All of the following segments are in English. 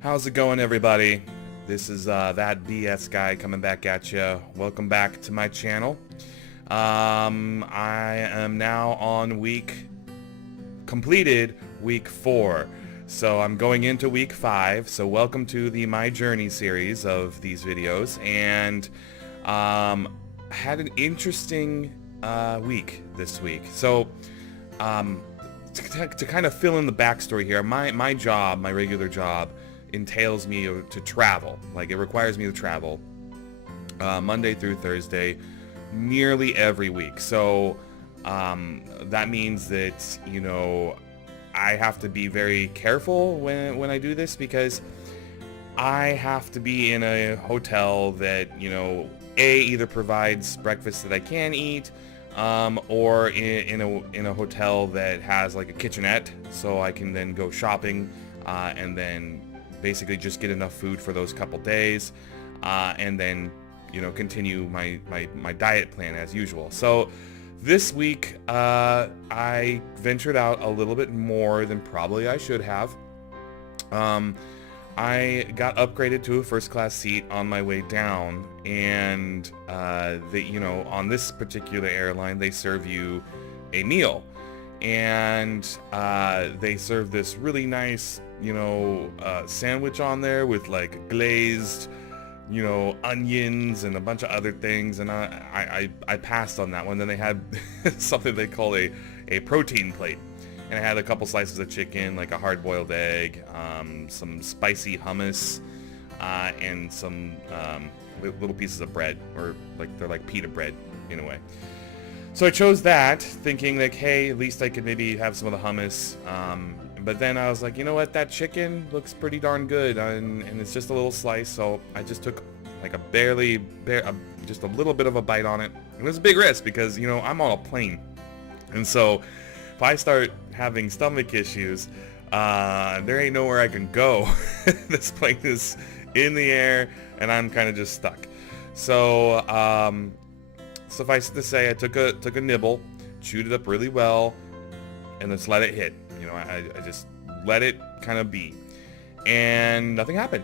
How's it going, everybody? This is that BS guy coming back at you. Welcome back to my channel. I am now on completed week 4. So I'm going into week 5. So welcome to the My Journey series of these videos. And had an interesting week this week. So to kind of fill in the backstory here, my job, my regular job, entails me to travel. Like, it requires me to travel Monday through Thursday nearly every week. So that means that, you know, I have to be very careful when I do this, because I have to be in a hotel that, you know, either provides breakfast that I can eat, or in a hotel that has like a kitchenette, so I can then go shopping and then basically just get enough food for those couple days, and then, you know, continue my diet plan as usual. So this week I ventured out a little bit more than probably I should have. I got upgraded to a first class seat on my way down, and you know, on this particular airline, they serve you a meal, and they serve this really nice, you know, sandwich on there with like glazed, you know, onions and a bunch of other things, and I passed on that one. Then they had something they call a protein plate, and I had a couple slices of chicken, like a hard-boiled egg, some spicy hummus, and some little pieces of bread, or like they're like pita bread in a way. So I chose that, thinking like, hey, at least I could maybe have some of the hummus. But then I was like, you know what, that chicken looks pretty darn good, and it's just a little slice. So I just took like just a little bit of a bite on it. And it was a big risk because, you know, I'm on a plane, and so if I start having stomach issues, there ain't nowhere I can go. This plane is in the air, and I'm kind of just stuck. So suffice it to say, I took a nibble, chewed it up really well, and just let it hit. You know, I just let it kind of be, and nothing happened.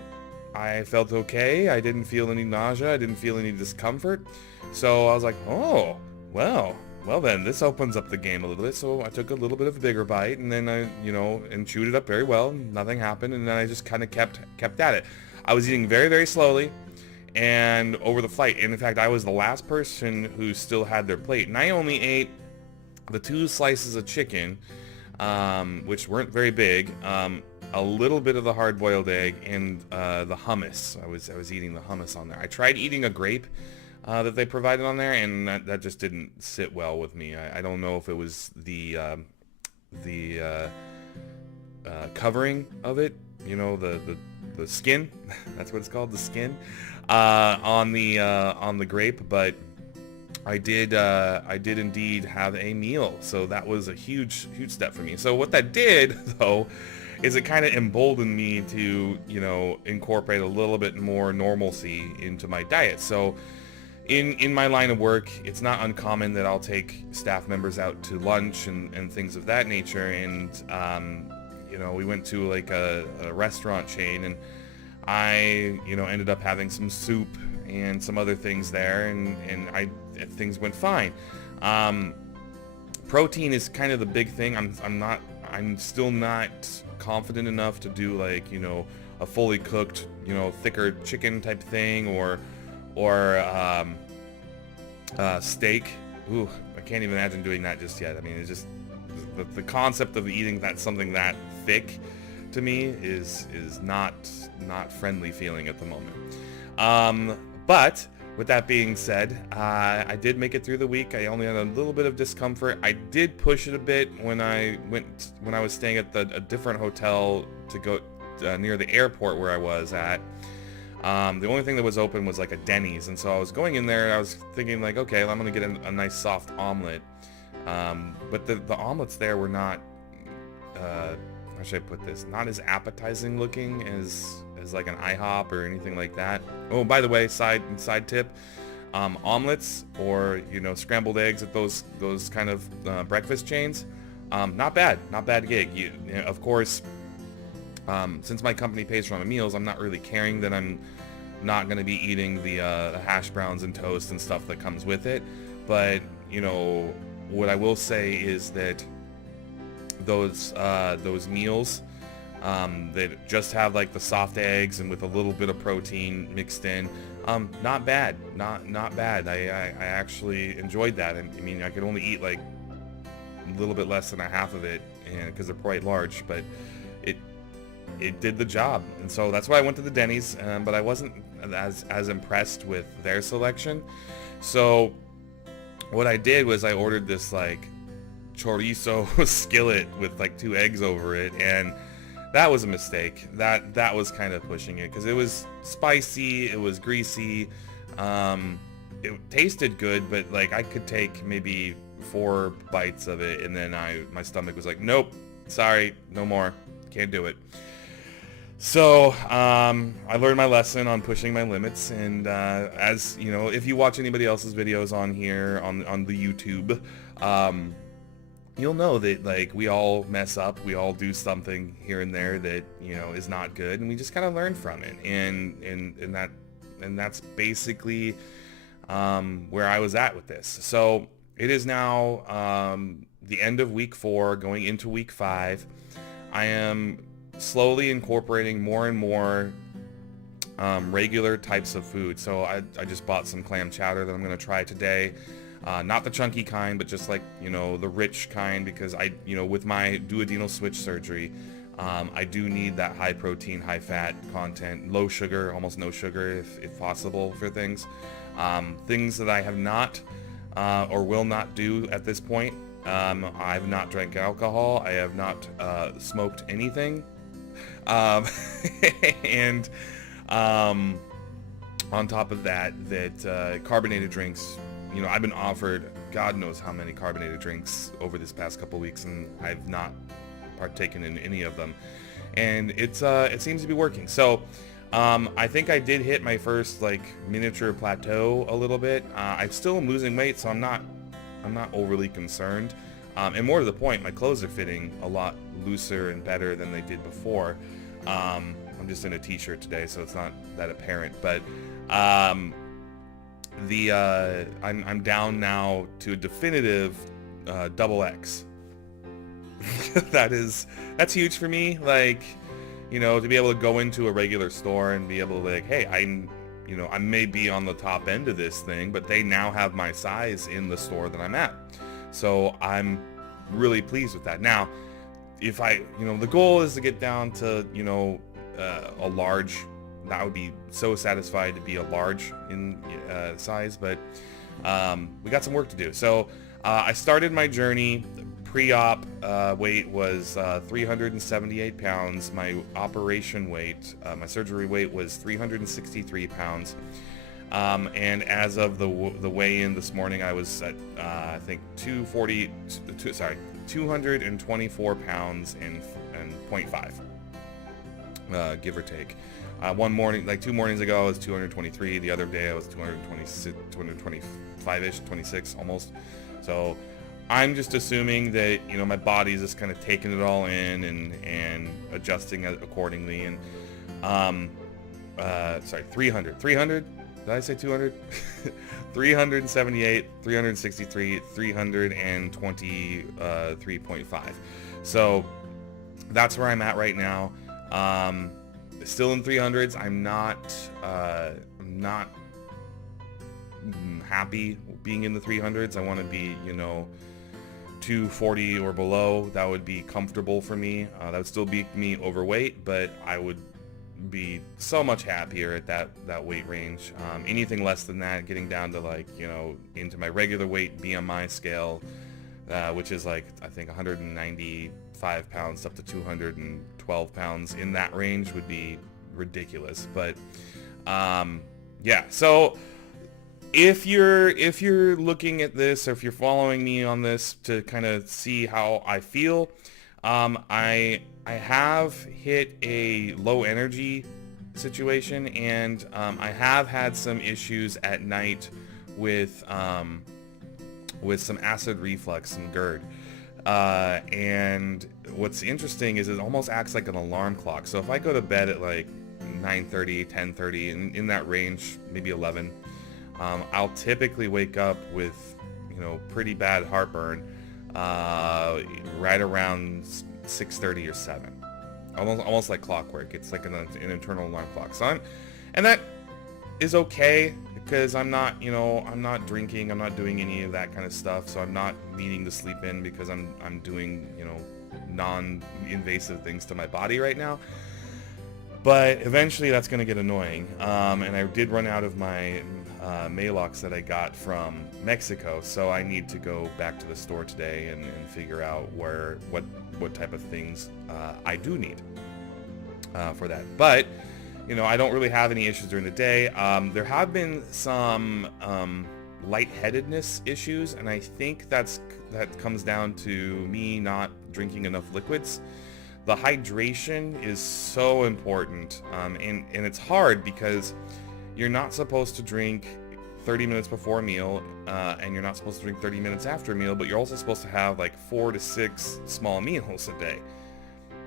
I felt okay. I didn't feel any nausea. I didn't feel any discomfort. So I was like, oh, well then, this opens up the game a little bit. So I took a little bit of a bigger bite, and then I, you know, and chewed it up very well. Nothing happened, and then I just kind of kept at it. I was eating very, very slowly, and over the flight. And in fact, I was the last person who still had their plate, and I only ate the 2 slices of chicken, which weren't very big, a little bit of the hard-boiled egg, and the hummus. I was eating the hummus on there. I tried eating a grape that they provided on there, and that just didn't sit well with me. I don't know if it was the covering of it, you know, the skin. That's what it's called, the skin, on the grape. But I did indeed have a meal, so that was a huge step for me. So what that did, though, is it kind of emboldened me to, you know, incorporate a little bit more normalcy into my diet. So in my line of work, it's not uncommon that I'll take staff members out to lunch and things of that nature. And you know, we went to like a restaurant chain, and I, you know, ended up having some soup and some other things there, and things went fine. Protein is kind of the big thing. I'm still not confident enough to do, like, you know, a fully cooked, you know, thicker chicken type thing, or steak. Ooh, I can't even imagine doing that just yet. I mean, it's just the concept of eating something that thick to me is not friendly feeling at the moment. But with that being said, I did make it through the week. I only had a little bit of discomfort. I did push it a bit when I was staying at a different hotel to go near the airport where I was at. The only thing that was open was like a Denny's, and so I was going in there and I was thinking like, okay, well, I'm gonna get a nice soft omelet. But the omelets there were not, how should I put this? Not as appetizing looking as like an IHOP or anything like that. Oh, by the way, side tip, omelets, or, you know, scrambled eggs at those kind of breakfast chains, not bad gig. Of course, Since my company pays for my meals, I'm not really caring that I'm not going to be eating the hash browns and toast and stuff that comes with it. But, you know, what I will say is that those meals that just have like the soft eggs and with a little bit of protein mixed in, not bad, not bad. I actually enjoyed that. And I mean, I could only eat like a little bit less than a half of it, and because they're quite large, but it did the job. And so that's why I went to the Denny's, but I wasn't as impressed with their selection. So what I did was I ordered this like chorizo skillet with like 2 eggs over it, and that was a mistake. That was kind of pushing it, because it was spicy, it was greasy, it tasted good, but like I could take maybe 4 bites of it, and then my stomach was like, nope, sorry, no more, can't do it. So I learned my lesson on pushing my limits, and as you know, if you watch anybody else's videos on here on the YouTube, you'll know that like we all mess up, we all do something here and there that, you know, is not good, and we just kind of learn from it, and that's basically where I was at with this. So it is now the end of week 4, going into week 5. I am slowly incorporating more and more regular types of food. So I just bought some clam chowder that I'm going to try today. Not the chunky kind, but just like, you know, the rich kind, because I, you know, with my duodenal switch surgery, I do need that high protein, high fat content, low sugar, almost no sugar if possible for things. Things that I have not or will not do at this point. I've not drank alcohol. I have not smoked anything. And on top of that, carbonated drinks, you know, I've been offered God knows how many carbonated drinks over this past couple weeks, and I've not partaken in any of them, and it seems to be working. So I think I did hit my first like miniature plateau a little bit. I still am losing weight, so I'm not overly concerned, and more to the point, my clothes are fitting a lot looser and better than they did before. I'm just in a t-shirt today, so it's not that apparent, but I'm down now to a definitive XX. That's huge for me. Like, you know, to be able to go into a regular store and be able to like, hey, I may be on the top end of this thing, but they now have my size in the store that I'm at. So I'm really pleased with that. Now, if the goal is to get down to, you know, a large. That would be so satisfied to be a large in size, but we got some work to do. So I started my journey. Pre-op weight was 378 pounds. My operation weight, my surgery weight was 363 pounds. And as of the weigh-in this morning, I was at I think 224 pounds and 0.5, give or take. One morning, like 2 mornings ago, I was 223. The other day, I was 226, 225-ish, 26 almost. So I'm just assuming that, you know, my body's just kind of taking it all in and adjusting it accordingly. And 300. Did I say 200? 378, 363, 323.5. So that's where I'm at right now. Still in 300s. I'm not happy being in the 300s. I want to be, you know, 240 or below. That would be comfortable for me. That would still be me overweight, but I would be so much happier at that weight range. Anything less than that, getting down to like, you know, into my regular weight BMI scale, which is like, I think 195 pounds up to 212 pounds, in that range would be ridiculous. But yeah, so if you're looking at this, or if you're following me on this to kind of see how I feel, I have hit a low energy situation, and I have had some issues at night with some acid reflux and GERD. And what's interesting is it almost acts like an alarm clock. So if I go to bed at like 9:30, 10:30, in that range, maybe 11, I'll typically wake up with, you know, pretty bad heartburn right around 6:30 or 7. Almost like clockwork. It's like an internal alarm clock. So and that is okay because I'm not, you know, I'm not drinking, I'm not doing any of that kind of stuff. So I'm not needing to sleep in because I'm doing, you know, non-invasive things to my body right now. But eventually that's going to get annoying. And I did run out of my Maalox that I got from Mexico, so I need to go back to the store today and figure out what type of things I do need for that. But you know, I don't really have any issues during the day. There have been some lightheadedness issues, and I think that comes down to me not drinking enough liquids. The hydration is so important, and it's hard because you're not supposed to drink 30 minutes before a meal, and you're not supposed to drink 30 minutes after a meal, but you're also supposed to have like 4 to 6 small meals a day.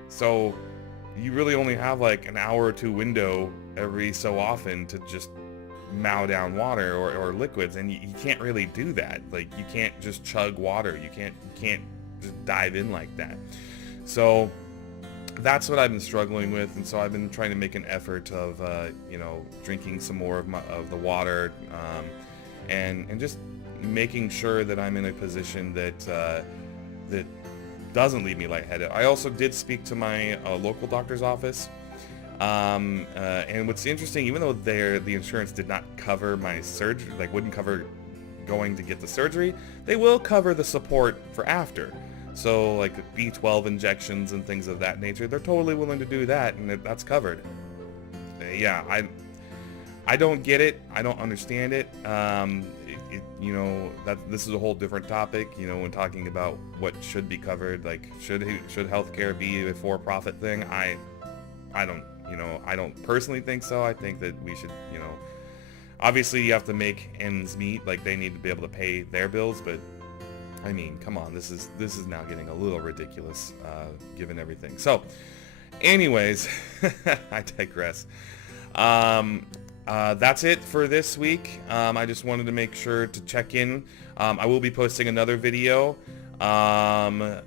So you really only have like an hour or two window every so often to just mow down water or liquids, and you can't really do that. Like, you can't just chug water. You can't just dive in like that. So that's what I've been struggling with, and so I've been trying to make an effort of you know, drinking some more of the water, and just making sure that I'm in a position that doesn't leave me lightheaded. I also did speak to my local doctor's office, and what's interesting, even though the insurance did not cover my surgery, like wouldn't cover going to get the surgery, they will cover the support for after. So like B12 injections and things of that nature, they're totally willing to do that, and that's covered. Yeah, I don't get it. I don't understand it. You know, this is a whole different topic. You know, when talking about what should be covered, like should healthcare be a for-profit thing? I don't. You know, I don't personally think so. I think that we should. You know, obviously you have to make ends meet. Like, they need to be able to pay their bills, but I mean, come on, this is now getting a little ridiculous, given everything. So, anyways, I digress. That's it for this week. I just wanted to make sure to check in. I will be posting another video. I'm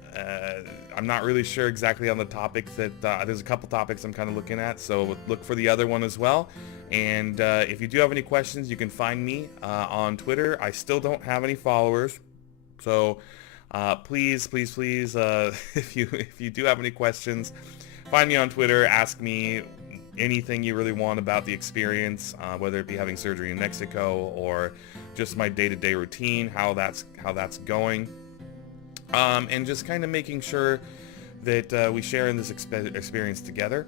not really sure exactly on the topic that there's a couple topics I'm kind of looking at, so look for the other one as well. And if you do have any questions, you can find me on Twitter. I still don't have any followers. So please, if you do have any questions, find me on Twitter, ask me anything you really want about the experience, whether it be having surgery in Mexico or just my day-to-day routine, how that's going, and just kind of making sure that we share in this experience together.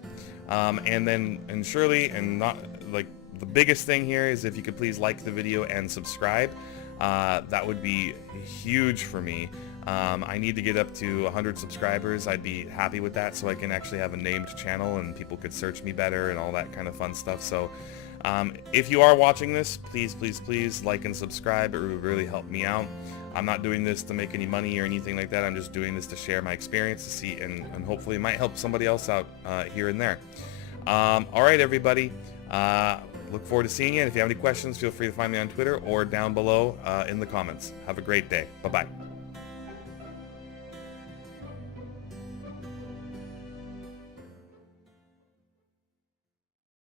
And surely, and not like the biggest thing here is if you could please like the video and subscribe. That would be huge for me. I need to get up to 100 subscribers. I'd be happy with that, so I can actually have a named channel and people could search me better and all that kind of fun stuff. So if you are watching this, please like and subscribe. It would really help me out. I'm not doing this to make any money or anything like that. I'm just doing this to share my experience, to see, and hopefully it might help somebody else out here and there. All right, everybody. Look forward to seeing you. And if you have any questions, feel free to find me on Twitter or down below in the comments. Have a great day. Bye-bye.